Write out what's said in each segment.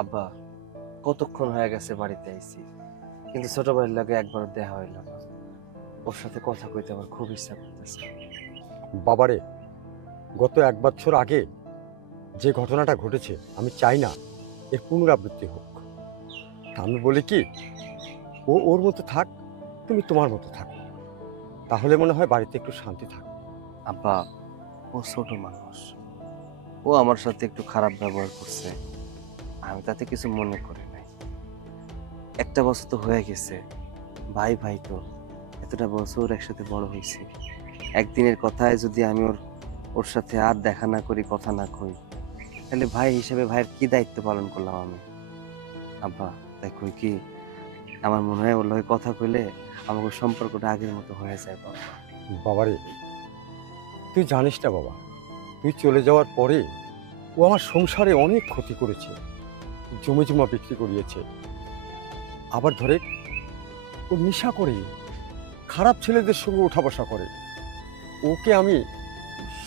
আব্বা, কতক্ষণ হয়ে গেছে বাড়িতে আইছি, কিন্তু ছোট ভাইয়ের লাগে একবার দেখা হইল না। ওর সাথে কথা কইতে আমার খুব ইচ্ছা করতেছে। বাবারে, গত 1 বছর আগে যে ঘটনাটা ঘটেছে আমি চাই না এর পুনরাবৃত্তি হোক। তা আমি বলি কি, ও ওর মতো থাক, তুমি তোমার মতো থাকো, তাহলে মনে হয় বাড়িতে একটু শান্তি থাকবে। আব্বা, ও ছোট মানুষ, ও আমার সাথে একটু খারাপ ব্যবহার করছে, আমি তাতে কিছু মনে করি নাই। একটা বছর তো হয়ে গেছে, ভাই ভাই তো, এতটা বছর একসাথে বড় হয়েছে। একদিনের কথায় যদি আমি ওর ওর সাথে আর দেখা না করি, কথা না কই, তাহলে ভাই হিসেবে ভাইয়ের কি দায়িত্ব পালন করলাম আমি? আব্বা, তাই কই কি, আমার মনে হয় ওর লগে কথা কইলে আমাকে সম্পর্কটা আগের মতো হয়ে যায় বাবা। বাবারে, তুই জানিস না বাবা, তুই চলে যাওয়ার পরে ও আমার সংসারে অনেক ক্ষতি করেছে, জমি জমা বিক্রি করিয়েছে, আবার ধরে ও নেশা করে, খারাপ ছেলেদের সঙ্গে ওঠা বসা করে। ওকে আমি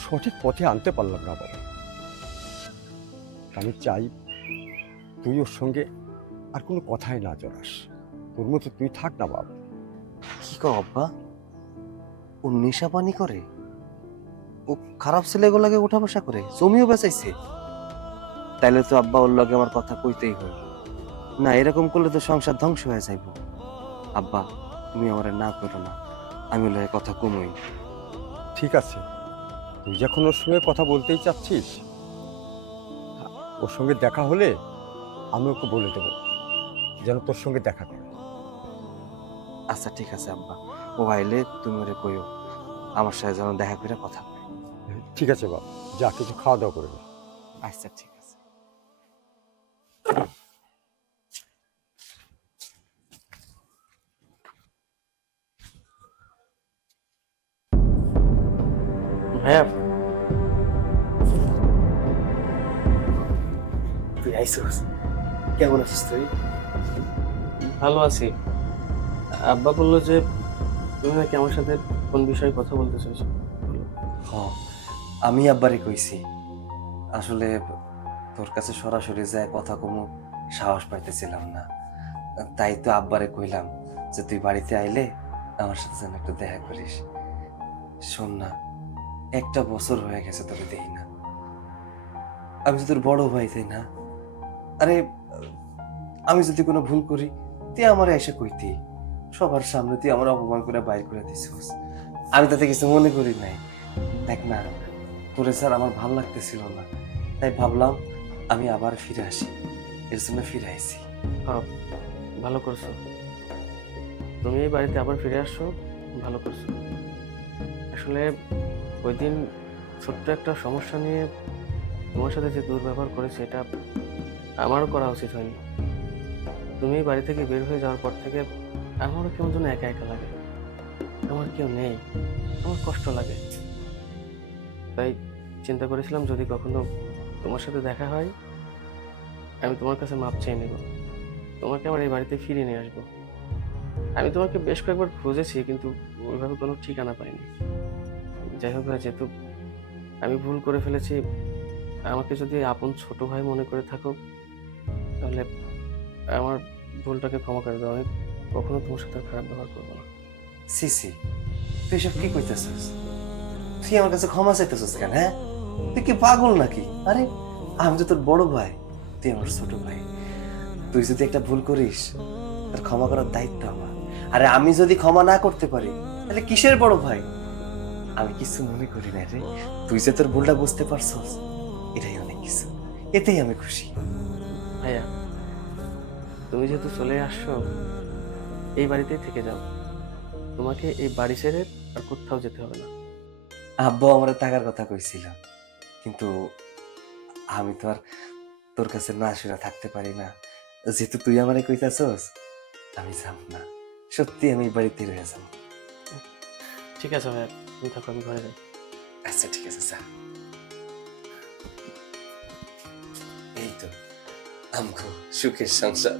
সঠিক পথে আনতে পারলাম না বাবা। আমি চাই তুই ওর সঙ্গে আর কোনো কথাই না জড়াস, তোর মতো তুই থাক না বাবা। কি কও আব্বা, ও নেশা পানি করে? ও খারাপ ছেলেগুলোকে উঠা বসা করে, জমিও বেচাইছে? তাইলে তো আব্বা ওর লগে আমার কথা কইতেই হইব। না, এরকম করলে তো সংসার ধ্বংস হয়ে যাইব। আব্বা, তুমি আমারে না করো না, আমি ওর লগে কথা কমই। ঠিক আছে, তুই যখন ওর সঙ্গে কথা বলতেই চাচ্ছিস, ওর সঙ্গে দেখা হলে আমি ওকে বলে দেবো যেন তোর সঙ্গে দেখা করে। আচ্ছা ঠিক আছে আব্বা, ও আইলে তুমি ওরে কইও আমার সাথে যেন দেখা করে কথা কয়। ঠিক আছে বাবা, যা কিছু খাওয়া দাওয়া করে নে। আচ্ছা ঠিক আছে। ভাইয়া, তুই আইসোস? কেমন আছিস তুই? ভালো আছি। আব্বা বললো যে তুমি নাকি আমার সাথে কোন বিষয়ে কথা বলতে চাইছো। বলো। হ, আমি আব্বারে কইছি, আসলে তোর কাছে সরাসরি যায় কথা কমু সাহস পাইতেছিলাম না, তাই তো আব্বারে কইলাম যে তুই বাড়িতে আইলে আমার সাথে যেন একটু দেখা করিস। শোন না, একটা বছর হয়ে গেছে তোকে দেখি না, আমি তো তোর বড় ভাই, তাই না? আরে, আমি যদি কোনো ভুল করি তুই আমার এসে কইতি, সবার সামনে তুই আমার অপমান করে বাইর করে দিছিস, আমি তাতে কিছু মনে করি নাই। দেখ না, তোরে স্যার আমার ভাল লাগতেছিল না, তাই ভাবলাম আমি আবার ফিরে আসি, এর জন্য ফিরে আইছি। হ্যাঁ, ভালো করছো। তুমি এই বাড়িতে আবার ফিরে আসছো, ভালো করছো। আসলে ওই দিন ছোট্ট একটা সমস্যা নিয়ে তোমার সাথে যে দুর্ব্যবহার করেছে, এটা আমারও করা উচিত হয়নি। তুমি এই বাড়ি থেকে বের হয়ে যাওয়ার পর থেকে আমারও কেমন যেন একা একা লাগে। আমার কেউ নেই, আমার কষ্ট লাগে। তাই চিন্তা করেছিলাম যদি কখনো তোমার সাথে দেখা হয়, আমি তোমার কাছে মাপ চেয়ে নেব, তোমাকে আমার এই বাড়িতে ফিরিয়ে নিয়ে আসবো। আমি তোমাকে বেশ কয়েকবার খুঁজেছি, কিন্তু ওইভাবে কোনো ঠিকানা পাইনি। যাই হোক ভাই, যেহেতু আমি ভুল করে ফেলেছি, আমাকে যদি আপন ছোট ভাই মনে করে থাকো, তাহলে আমার ভুলটাকে ক্ষমা করে দাও। আমি কখনো তোমার সাথে আর খারাপ ব্যবহার করবো না। সিসি, তুই সব কি কইতেছিস? তুই আমার কাছে ক্ষমা চাইতেছিস কেন? হ্যাঁ, তুই কি পাগল নাকি? আরে, আমি তো তোর বড় ভাই, তুই আমার ছোট ভাই। তুই যদি একটা ভুল করিস, তার ক্ষমা করার দায়িত্ব আমার। আরে, আমি যদি ক্ষমা না করতে পারি, তাহলে কিসের বড় ভাই? আমি কিছু মনে করি না রে, তুই যে তোর ভুলটা বুঝতে পারছস, এটাই অনেক কিছু, এতেই আমি খুশি। ভাইয়া, তুমি যেহেতু চলে আসছো, এই বাড়িতেই থেকে যাও। তোমাকে এই বাড়ি ছেড়ে আর কোথাও যেতে হবে না। আব্বু আমার টাকার কথা কইছিল, কিন্তু আমি তো আর তোর কাছে না শুনে থাকতে পারি না। যেহেতু তুই আমারে কইতাছস, আমি যাব না, সত্যি আমি এই বাড়িতে রয়ে যাব। ঠিক আছে ভাইয়া, তুমি থাকো, আমি ঘরে যাই। আচ্ছা ঠিক আছে, যা। এই তো আমগো সুখের সংসার।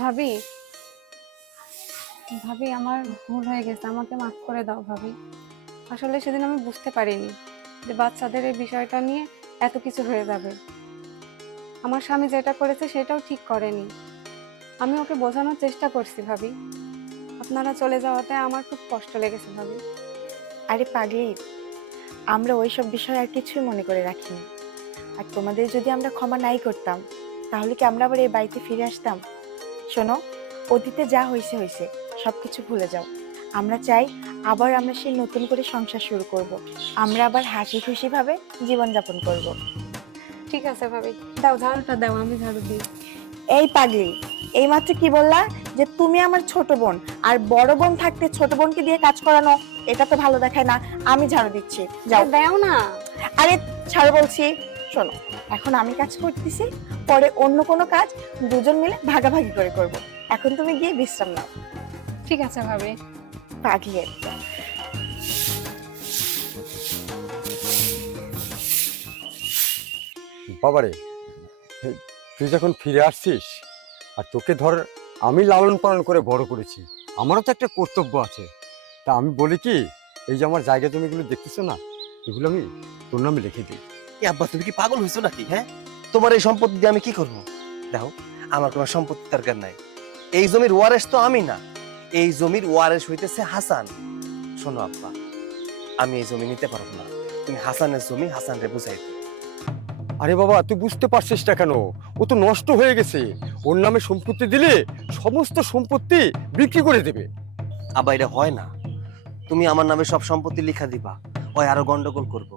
ভাবি, ভাবি, আমার ভুল হয়ে গেছে, আমাকে মাফ করে দাও ভাবি। আসলে সেদিন আমি বুঝতে পারিনি যে বাচ্চাদের এই বিষয়টা নিয়ে এত কিছু হয়ে যাবে। আমার স্বামী যেটা করেছে সেটাও ঠিক করেনি। আমি ওকে বোঝানোর চেষ্টা করছি ভাবি। আপনারা চলে যাওয়াতে আমার খুব কষ্ট লেগেছে ভাবি। আরে পাগলি, আমরা ওইসব বিষয় আর কিছুই মনে করে রাখিনি। আর তোমাদের যদি আমরা ক্ষমা নাই করতাম, তাহলে কি আমরা আবার এই বাড়িতে ফিরে আসতাম? শোনো, অতীতে যা হয়েছে হয়েছে, সবকিছু ভুলে যাও। আমরা চাই আবার আমরা সেই নতুন করে সংসার শুরু করব। আমরা আবার হাসি খুশি ভাবে জীবনযাপন করব। ঠিক আছে ভাবি, দাও ঝাড়ুটা দাও, আমি ঝাড়ু দিই। এই পাগলি, এইমাত্র কি বললা যে তুমি আমার ছোট বোন, আর বড় বোন থাকতে ছোট বোনকে দিয়ে কাজ করানো, এটা তো ভালো দেখায় না। আমি ঝাড়ু দিচ্ছি, যাও। দাও না। আরে ছাড়ো বলছি। শোনো, এখন আমি কাজ করতেছি, পরে অন্য কোনো কাজ দুজন মিলে ভাগাভাগি করে করব। এখন তুমি গিয়ে বিশ্রাম নাও। ঠিক আছে ভাবি। পাগলি একটা। বাবারে, এই তুই যখন ফিরে আসছিস, আর তোকে ধর আমি লালন পালন করে বড় করেছি, আমারও তো একটা কর্তব্য আছে। তা আমি বলি কি, এই যে আমার জায়গা জমিগুলো দেখতেছো না, এগুলো আমি তোর নামে লিখে দিই। এ আব্বা, তুমি কি পাগল হয়েছো নাকি? হ্যাঁ, তোমার এই সম্পত্তি দিয়ে আমি কি করবো? দেখো, আমার কোনো সম্পত্তি দরকার নাই। এই জমির ওয়ারেস তো আমি না, এই জমির ওয়ারেস হইতেছে হাসান। শোনো আব্বা, আমি এই জমি নিতে পারবো না। তুমি হাসানের জমি হাসানরে বুঝাই দিও। আরে বাবা, তুই বুঝতে পারছিস না কেন? ও তো নষ্ট হয়ে গেছে। ওর নামে সম্পত্তি দিলে সমস্ত সম্পত্তি বিক্রি করে দেবে। আব্বা, এটা হয় না। তুমি আমার নামে সব সম্পত্তি লিখা দিবা, ওই আরো গন্ডগোল করব,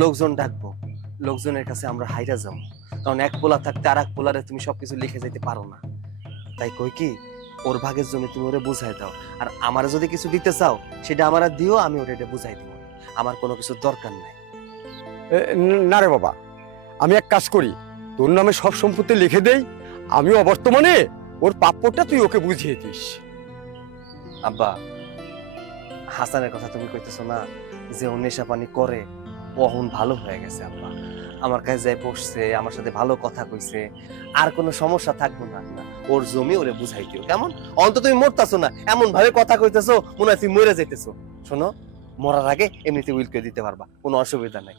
লোকজন ডাকবো, লোকজনের কাছে আমরা হাইরা যাবো। কারণ এক পোলা থাকতে আর এক পোলারে তুমি সবকিছু লিখে যেতে পারো না। তাই কই কি, ওর ভাগের জমি তুমি ওরে বুঝাই দাও। আর আমার যদি কিছু দিতে চাও, সেটা আমার দিও, আমি ওরে এটা বুঝাই দিব। আমার কোনো কিছু দরকার নাই। না রে বাবা, আমি এক কাজ করি, তোর নামে সব সম্পত্তি লিখে দেই, আমিও অবর্তমানে ওর প্রাপ্যটা তুই ওকে বুঝিয়ে দিস। আব্বা, হাসানের কথা তুমি কইতেছো না যে ও নেশা পানি করে, ও এখন ভালো হয়ে গেছে আব্বা। আমার কাছে যাই বসছে, আমার সাথে ভালো কথা কইছে, আর কোনো সমস্যা থাকবো না। ওর জমি ওরে বুঝাই দিও, কেমন? অন্তত তুমি মরতাছো না, এমন ভাবে কথা কইতেছো মনে হয় তুমি মরে যাইতেছো। শোনো, মরার আগে এমনিতে উইল করে দিতে পারবা, কোনো অসুবিধা নাই।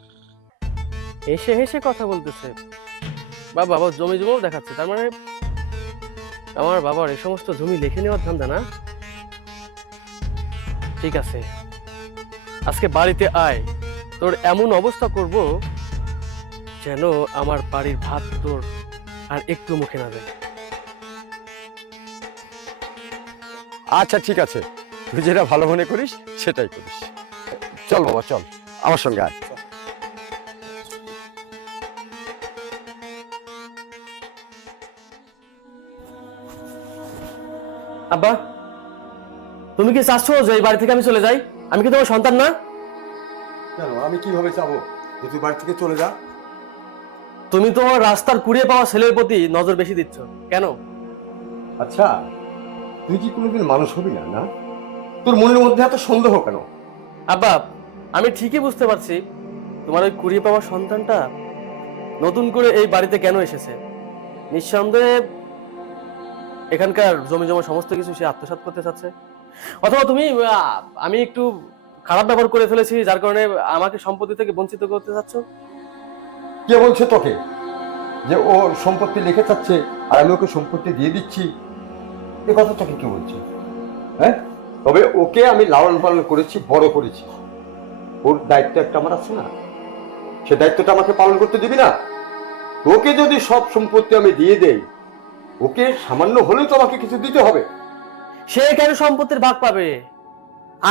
হেসে হেসে কথা বলতেছে, বা বাবা জমি জমিও দেখাচ্ছে। তার মানে আমার বাবার এই সমস্ত জমি লিখে নেওয়ার ধান্দা না? ঠিক আছে, আজকে বাড়িতে আয়, তোর এমন অবস্থা করব যেন আমার বাড়ির ভাত তোর আর একটু মুখে না যায়। আচ্ছা ঠিক আছে, তুই যেটা ভালো মনে করিস সেটাই করিস। চল বাবা, চল আমার সঙ্গে আয়। আব্বা, তুমি কি চাচ্ছ যে এই বাড়ি থেকে আমি চলে যাই? আমি কি তোমার সন্তান না? কেন, আমি কিভাবে যাবো? তুই বাড়ি থেকে চলে যা। তুমি তোমার রাস্তার কুড়িয়ে পাওয়া ছেলের প্রতি নজর বেশি দিচ্ছ কেন? আচ্ছা, তুই কি কোনোদিন মানুষ হবি না? না, তোর মনের মধ্যে এত সন্দেহ কেন? আব্বা, আমি ঠিকই বুঝতে পারছি তোমার ওই কুড়িয়ে পাওয়া সন্তানটা নতুন করে এই বাড়িতে কেন এসেছে। নিঃসন্দেহে এখানকার জমি জমা সমস্ত কিছু সে আত্মসাৎ করতে চাচ্ছে, অথবা তুমি আমি একটু খারাপ ব্যবহার করে ফেলেছি যার কারণে আমাকে সম্পত্তি থেকে বঞ্চিত করতে চাচ্ছ। কে বলছে তোকে যে ও সম্পত্তি লিখে চাচ্ছে আর আমি ওকে সম্পত্তি দিয়ে দিচ্ছি? এ কথা তোকে কে বলছে? হ্যাঁ, তবে ওকে আমি লালন পালন করেছি, বড় করেছি। ওর দায়িত্ব একটা আমার আছে না? সে দায়িত্বটা আমাকে পালন করতে দিবি না? তোকে যদি সব সম্পত্তি আমি দিয়ে দেই, ওকে সামান্য হলেও তো আমাকে কিছু দিতে হবে। সে কেন সম্পত্তির ভাগ পাবে?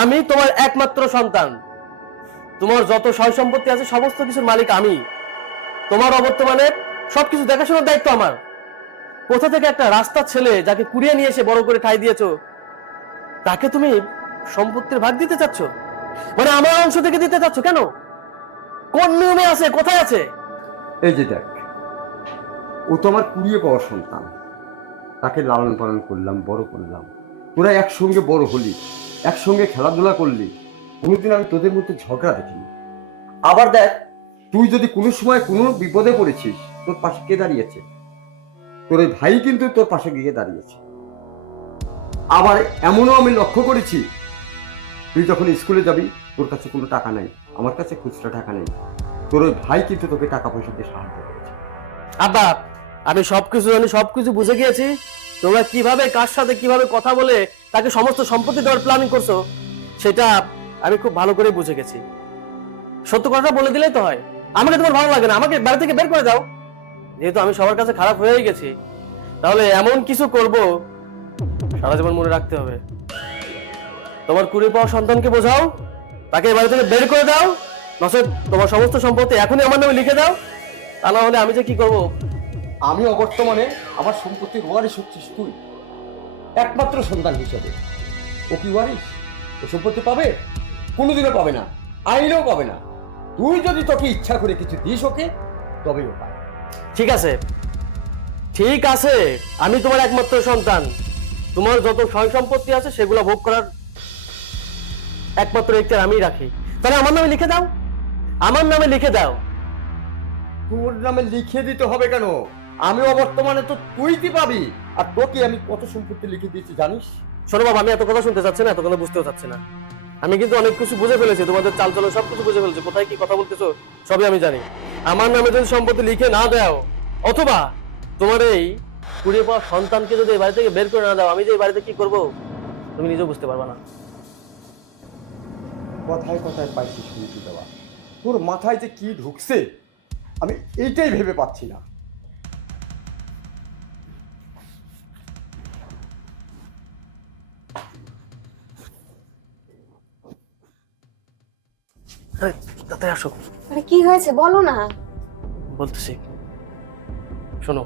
আমি তোমার একমাত্র সন্তান, তোমার যত সয় সম্পত্তি আছে সমস্ত কিছুর মালিক আমি। তোমার অবর্তমানে সবকিছু দেখাশোনার দায়িত্ব আমার। কোথা থেকে একটা রাস্তার ছেলে যাকে কুড়িয়ে নিয়ে এসে বড় করে ঠাঁই দিয়েছো, তাকে তুমি সম্পত্তির ভাগ দিতে চাচ্ছ? মানে আমার অংশ থেকে দিতে চাচ্ছ কেন? কোন নিয়মে আছে, কোথায় আছে? এই যে দেখ, ও তো আমার কুড়িয়ে পাওয়ার সন্তান, তাকে লালন পালন করলাম, বড় করলাম, তোরা একসঙ্গে বড় হলি, একসঙ্গে খেলাধুলা করলি, কোনোদিন আমি তোদের মধ্যে ঝগড়া দেখিনি। আবার দেখ, তুই যদি কোনো সময় কোনো বিপদে পড়েছিস, তোর পাশে কে দাঁড়িয়েছে? তোর এই ভাই কিন্তু তোর পাশে গিয়ে দাঁড়িয়েছে। আবার এমনও আমি লক্ষ্য করেছি, তুই যখন স্কুলে যাবি তোর কাছে কোনো টাকা নেই, আমার কাছে খুচরা টাকা নেই, তোর ওই ভাই কিন্তু তোকে টাকা পয়সা দিয়ে সাহায্য করেছে। আব্বা, আমি সবকিছু জানি, সবকিছু বুঝে গিয়েছি। তোমরা কিভাবে কার সাথে কিভাবে কথা বলে তাকে সমস্ত সম্পত্তি দেওয়ার প্ল্যানিং করছো সেটা আমি খুব ভালো করে বুঝে গেছি। সত্য কথা বলে দিলেই তো হয়। আমাকে তোমার ভালো লাগে না, আমাকে বাড়ি থেকে বের করে দাও। যেহেতু আমি সবার কাছে খারাপ হয়েই গেছি, তাহলে এমন কিছু করব সারা জীবন মনে রাখতে হবে। তোমার কুড়ি পাওয়া সন্তানকে বোঝাও, তাকে এই বাড়ি থেকে বের করে দাও, নচেত তোমার সমস্ত সম্পত্তি এখনই আমার নামে লিখে দাও। তা না হলে আমি যে কি করবো। আমি অবর্তমানে আমার সম্পত্তির ওয়ারিশ হচ্ছিস তুই, একমাত্র সন্তান হিসেবে। ও কি ওয়ারিশ? ও সম্পত্তি পাবে? কোনোদিনও পাবে না, আইনেও পাবে না। তুই যদি তোকে ইচ্ছা করে কিছু দিস ওকে, তবেই ও পাবে। ঠিক আছে, ঠিক আছে, আমি তোমার একমাত্র সন্তান। তোমার যত সয় সম্পত্তি আছে সেগুলো ভোগ করার একমাত্র এখতিয়ার আমি রাখি। তাহলে আমার নামে লিখে দাও, আমার নামে লিখে দাও। তোর নামে লিখে দিতে হবে কেন? আমি অবর্তমানে তো তুই কি পাবি, আর তোকে আমি কত সম্পত্তি লিখে দিয়েছি জানিস? শোনো বাবা, আমি এত কথা শুনতে চাচ্ছি না, এত কথা বুঝতেও চাচ্ছি না। আমি কিন্তু অনেক কিছু বুঝে ফেলেছি, তোমাদের চালচলন সবকিছু বুঝে ফেলেছি, কোথায় কি কথা বলতেছো সবই আমি জানি। আমার নামে যদি সম্পত্তি লিখে না দাও, অথবা তোমার এই কুড়িয়ে পাওয়া সন্তানকে যদি এই বাড়ি থেকে বের করে না দাও, আমি যে এই বাড়িতে কি করবো তুমি নিজেও বুঝতে পারবা না। কথায় কথায় পাইছি শুনতে দেওয়া, তোর মাথায় যে কি ঢুকছে আমি এইটাই ভেবে পাচ্ছি না। আরে, তাড়াতাড়ি আসো। আরে কি হয়েছে বলো না। বলতেছি, শোনো,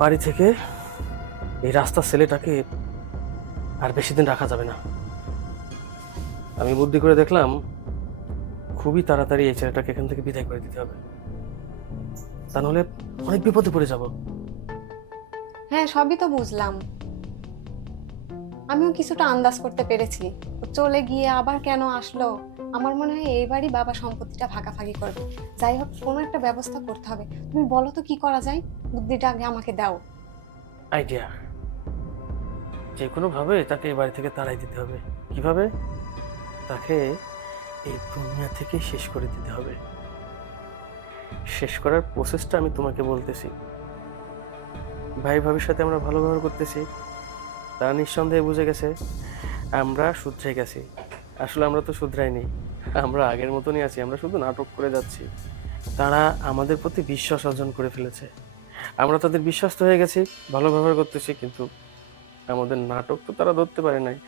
বাড়ি থেকে এই রাস্তার ছেলেটাকে আর বেশি দিন রাখা যাবে না। আমি বুদ্ধি করে দেখলাম খুবই তাড়াতাড়ি এই ছেলেটাকে এখান থেকে বিদায় করে দিতে হবে, তা নাহলে অনেক বিপদে পড়ে যাব। হ্যাঁ, সবই তো বুঝলাম, আমিও কিছুটা আন্দাজ করতে পেরেছি। ও চলে গিয়ে আবার কেন আসলো, আমার মনে হয় এই বাড়ি বাবা সম্পত্তিটা ভাগাভাগি করবে। যাই হোক, কোনো একটা ব্যবস্থা করতে হবে। তুমি বলো তো কি করা যায়, বুদ্ধিটা আগে আমাকে দাও। আইডিয়া, যে কোনো ভাবে তাকে এই বাড়ি থেকে তাড়াই দিতে হবে। কিভাবে? তাকে এই দুনিয়া থেকে শেষ করে দিতে হবে। শেষ করার প্রসেসটা আমি তোমাকে বলতেছি। ভাই ভাবির সাথে আমরা ভালো ব্যবহার করতেছি, তারা নিঃসন্দেহে বুঝে গেছে আমরা শুধরে গেছি। আসলে আমরা তো শুধরাইনি, আমরা আগের মতনই আছি, আমরা শুধু নাটক করে যাচ্ছি। তারা আমাদের প্রতি বিশ্বাস অর্জন করে ফেলেছে, আমরা তাদের বিশ্বস্ত হয়ে গেছি, ভালো ব্যবহার করতেছি, কিন্তু আমাদের নাটক তো তারা ধরতে পারে নাই।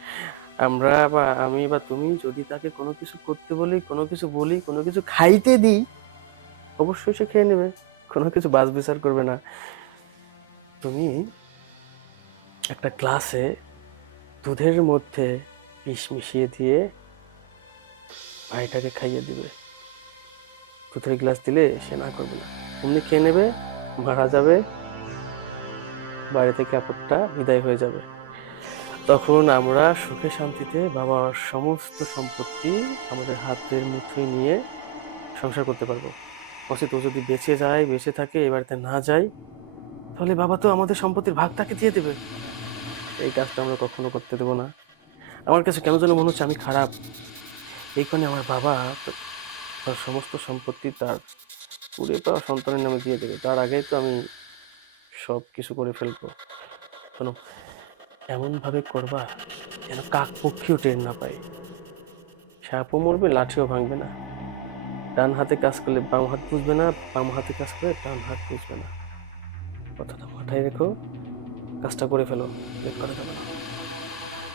আমরা বা আমি বা তুমি যদি তাকে কোনো কিছু করতে বলি, কোনো কিছু বলি, কোনো কিছু খাইতে দিই, অবশ্যই সে খেয়ে নেবে, কোনো কিছু বাছ বিচার করবে না। তুমি একটা গ্লাসে দুধের মধ্যে বিষ মিশিয়ে দিয়ে ভাইটাকে খাইয়ে দিবে। দুধের গ্লাস দিলে সে না করবে না, অমনি খেয়ে নেবে, মারা যাবে, বাড়ি থেকে আপদটা বিদায় হয়ে যাবে। তখন আমরা সুখে শান্তিতে বাবার সমস্ত সম্পত্তি আমাদের হাতের মুঠোয় নিয়ে সংসার করতে পারবো। অথচ ও যদি বেঁচে যায়, বেঁচে থাকে, এই বাড়িতে না যায়, তাহলে বাবা তো আমাদের সম্পত্তির ভাগ তাকে দিয়ে দেবে। এই কাজটা আমরা কখনো করতে দেবো না। আমার কাছে কেন যেন মনে হচ্ছে আমি খারাপ। এই কারণে আমার বাবা তার সমস্ত সম্পত্তি তার কুড়িয়ে পাওয়া সন্তানের নামে দিয়ে দেবে, তার আগেই তো আমি সব কিছু করে ফেলবো। শোনো, এমনভাবে করবা যেন কাক পক্ষীও টের না পায়। সাপও মরবে, লাঠিও ভাঙবে না। ডান হাতে কাজ করলে বাম হাত বুঝবে না, বাম হাতে কাজ করলে ডান হাত বুঝবে না। কথাটা মাথায় রেখো, কাজটা করে ফেলো, লেট করা যাবে না।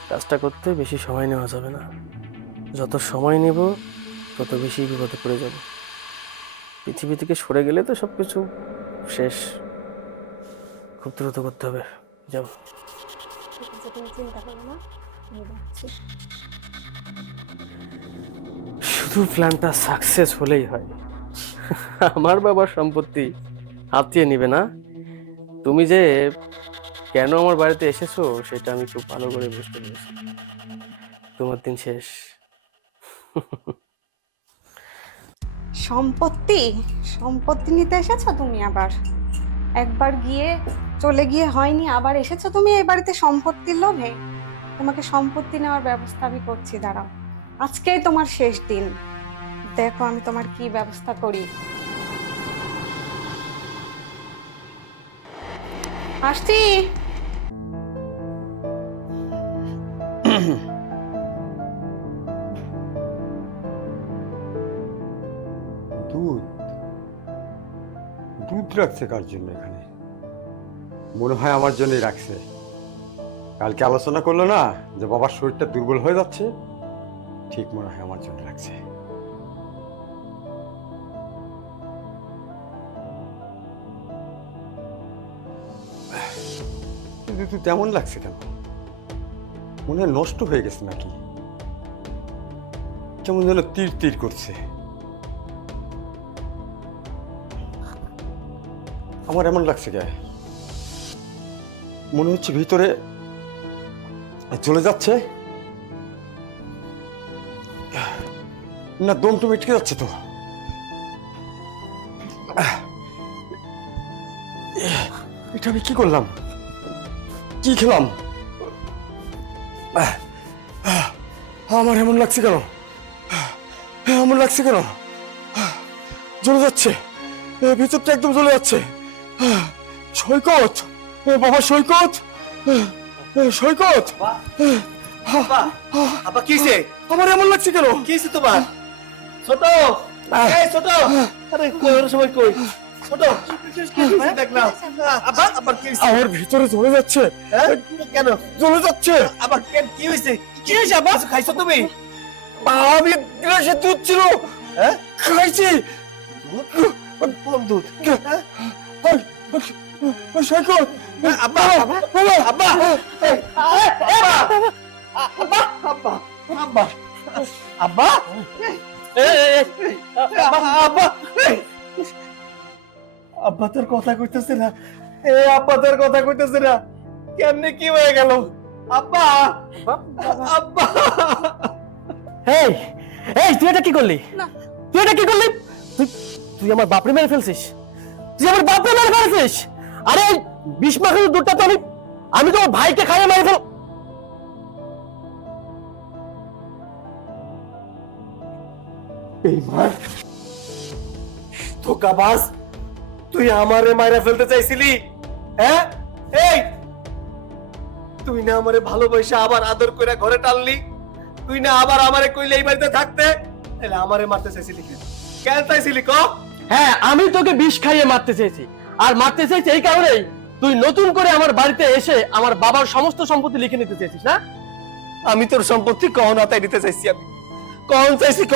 কাজটা করতে বেশি সময় নেওয়া যাবে না, যত সময় নেব তত বেশি বিপদে পড়ে যাব। পৃথিবী থেকে সরে গেলে তো সবকিছু শেষ, খুব দ্রুত করতে হবে। যাও। ঠিক আছে, তুমি চিন্তা করো না, আমি যাচ্ছি। শুধু প্ল্যানটা সাকসেস হলেই হয়। আমার বাবার সম্পত্তি হাতিয়ে নিবে না। তুমি যে কেন আমার বাড়িতে এসেছো সেটা আমি খুব ভালো করে বুঝতে পেরেছি। তোমার দিন শেষ। সম্পত্তি সম্পত্তি নিতে এসেছো তুমি আবার? একবার গিয়ে চলে গিয়ে হয়নি, আবার এসেছো তুমি এই বাড়িতে সম্পত্তির লোভে। তোমাকে সম্পত্তি নেওয়ার ব্যবস্থা আমি করছি, দাঁড়াও। আজকেই তোমার শেষ দিন, দেখো আমি তোমার কি ব্যবস্থা করি। আসছি। দুধ দুধ রাখছে কার জন্য এখানে? মনে হয় আমার জন্যই রাখছে। কালকে আলোচনা করলো না যে বাবার শরীরটা দুর্বল হয়ে যাচ্ছে, ঠিক মনে হয় আমার জন্য রাখছে। কিন্তু তেমন লাগছে কেন? মনে হয় নষ্ট হয়ে গেছে নাকি? কেমন যেন তীর তীর করছে। আমার এমন লাগছে কে? মনে হচ্ছে ভিতরে চলে যাচ্ছে না, দমটা আটকে যাচ্ছে তো। এটা আমি কি করলাম? কি খেলাম? আমার এমন লাগছে কেন? এমন লাগছে কেন? জ্বলে যাচ্ছে, ভিতরটা একদম জ্বলে যাচ্ছে। সৈকত, বাবা সৈকত, সৈকত, আব্বা কিছে? আমার এমন লাগছে কেন? কিছে তোমার? ছোট, এই ছোট, আরে কই ওর সময় কই? ছোট, দেখলাম। আব্বা আবার কি হইছে? আমার ভিতরে জ্বলে যাচ্ছে। হ্যাঁ? কেন? জ্বলে যাচ্ছে। আবার কি হইছে? কি হইছে আব্বা? খাইছো তুমি? আমি গ্লাসে দুধ ছিল, হ্যাঁ? খাইছি। কোন দুধ? হ্যাঁ? সৈকত, আব্বা আব্বা আব্বা এই, আব্বা আব্বা আব্বা আব্বা আব্বা আব্বা আব্বা তোর কথা কইতেছে না। আব্বা তোর কথা কইতেছে না। কেমনে কি হয়ে গেল? আব্বা আব্বা এই এই তুই এটা কি করলি? না। তুই এটা কি করলি? তুই তুই আমার বাপরে মেরে ফেলছিস। তুই আমার বাপরে মেরে ফেলছিস। আরে এই বিষ মাখানো দুধটা তো আমি তো ভাইকে খাইয়ে মেরে ফেল। বেঈমান, ধোঁকাবাজ, তুই আমারে মাইরা ফেলতে চাইছিলি? হ্যাঁ? এই তুই না আমারে ভালোবাসা আবার আদর করে ঘরে টানলি? তুই না আবার আমারে কইলে এই বাড়িতে থাকতে? তাহলে আমারে মারতে চাইছিলি কেন? কেন চাইছিলি ক? হ্যাঁ, আমি তোকে বিষ খাইয়ে মারতে চেয়েছি। আর মারতে চেয়েছি এই কারণেই, তুই নতুন করে আমার বাড়িতে এসে আমার বাবার সমস্ত সম্পত্তি লিখে নিতে চেয়েছিস না? আমি তোর সম্পত্তি কখন হাতায় দিতে চাইছি? আমি কখন চাইছি ক?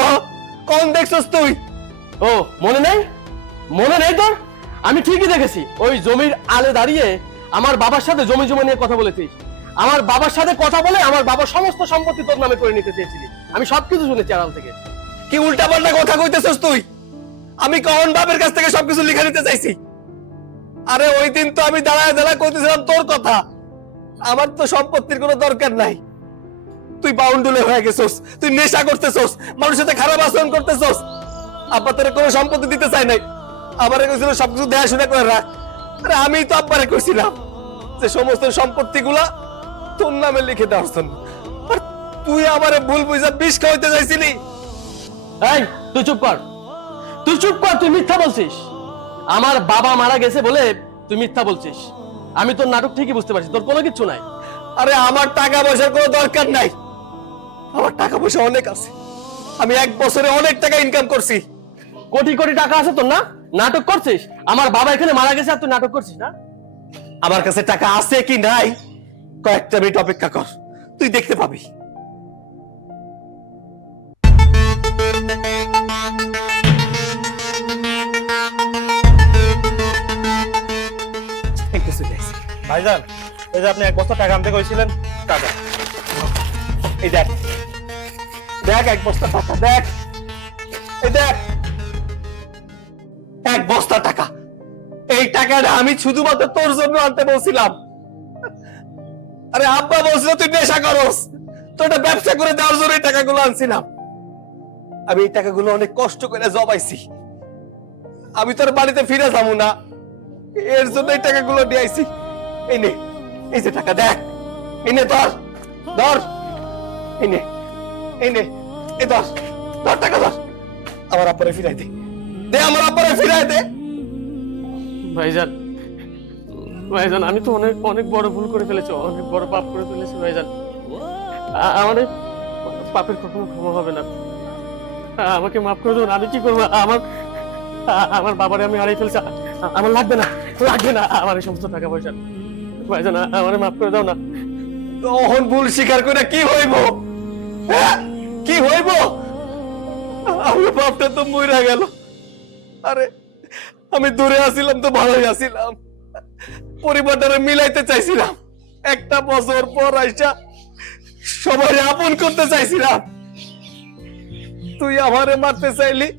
কখন দেখছস তুই? ও মনে নেই? মনে নেই তোর? আমি ঠিকই দেখেছি, ওই জমির আলে দাঁড়িয়ে আমার বাবার সাথে জমি জমা নিয়ে কথা বলেছিস। আমার বাবার সাথে কথা বলে আমার বাবার সমস্ত সম্পত্তি তোর নামে করে নিতে চেয়েছিলি। আমি সবকিছু শুনেছি আড়াল থেকে। কি উল্টা পাল্টা কথা কইতেছস তুই? আমি কখন বাপের কাছ থেকে সবকিছু লিখে নিতে চাইছি? আরে ওই দিন তো আমি দাঁড়ায় দাঁড়ায় কইতেছিলাম তোর কথা। আমার তো সম্পত্তির কোনো দরকার নাই। তুই বাউন্ডুলে হয়ে গেছস, তুই নেশা করতেছস, মানুষের সাথে খারাপ আচরণ করতেছস। আব্বা তোরে কোনো সম্পত্তি দিতে চাই নাই, আমারে কইছিল সবকিছু দেখাশোনা করে রাখ। আরে আমি তো আব্বারে কইছিলাম যে সমস্ত সম্পত্তিগুলা তোর নামে লিখে দেওয়ার জন্য। আর তুই আমারে ভুল বুঝা বিষ খাওয়াইতে চাইছিলি। এই তুই চুপ কর, তুই চুপ কর, তুই মিথ্যা বলছিস। আমার বাবা মারা গেছে বলে তুই মিথ্যা বলছিস। আমি তোর নাটক ঠিকই বুঝতে পারছি, তোর কোনো কিচ্ছু নাই। আরে আমার টাকা পয়সার কোনো দরকার নাই, আমার টাকা পয়সা অনেক আছে। আমি এক বছরে অনেক টাকা ইনকাম করছি। কোটি কোটি টাকা আছে তোর না? নাটক করছিস। আমার বাবা এখানে মারা গেছে আর তুই নাটক করছিস না? আমার কাছে টাকা আছে কি নাই কয়েকটা মিনিট অপেক্ষা কর, তুই দেখতে পাবি। ভাইজান, এই যে আপনি 1 বস্তা টাকা আনতে কইছিলেন, টাকা এই দেখ, দেখ 1 বস্তা টাকা, দেখ এই দেখ 1 বস্তা টাকা। এই টাকাটা আমি শুধুমাত্র তোর জন্য আনতে বলছিলাম। আরে আব্বা বলছিল তুই নেশা করস, তো এটা ব্যবসা করে দেওয়ার জন্য এই টাকাগুলো আনছিলাম। আমি এই টাকাগুলো অনেক কষ্ট করে জমাইছি। আমি তোর বাড়িতে ফিরে যাবো না, এর জন্য এই টাকাগুলো নিয়ে আইছি। এই নে, এই যে টাকা দেখ, এই নে ধর, ধর, এই নে, এই নে, এই ধর, ধর টাকা ধর, আমার আব্বারে ফিরাই দে, দে আমার আব্বারে ফিরাই দে। ভাইজান, ভাইজান আমি তো অনেক অনেক বড় ভুল করে ফেলেছি, অনেক বড় পাপ করে ফেলেছি ভাইজান। আমার এই পাপের কখনো ক্ষমা হবে না। আমাকে মাফ করে দেবেন। আমি কি করবো? আমার বাবারে আমি হারিয়ে ফেলছি। আমার লাগবে না, লাগবে না আমার এই সমস্ত টাকা পয়সা। ভাইজান আমারে মাফ করে দাও না। তখন ভুল স্বীকার করে কি হইব? হ্যাঁ? কি হইব? আমার বাপটা তো মইরা গেল। আরে আমি দূরে আসিলাম তো ভালোই আসিলাম, পরিবারটারে মিলাইতে চাইছিলাম, একটা বছর পর আইসা সবাই আপন করতে চাইছিলাম, তুই আমারে মারতে চাইলি,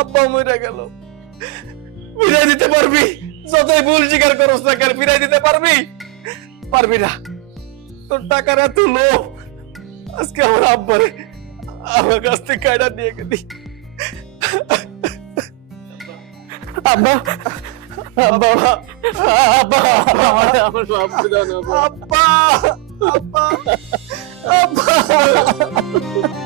আব্বা মইরা গেল। ফিরাই দিতে পারবি? যতই ভুল স্বীকার করস না কেন ফিরাই দিতে পারবি? পারবি না। তোর টাকার এত লোভ, আজকে আমার আব্বারে আমার কাছ থেকে কায়দা নিয়ে গেলি। আব্বা, আব্বা, আব্বা, আমার মাফ করে দাও না আব্বা, আব্বা, আব্বা, আব্বা।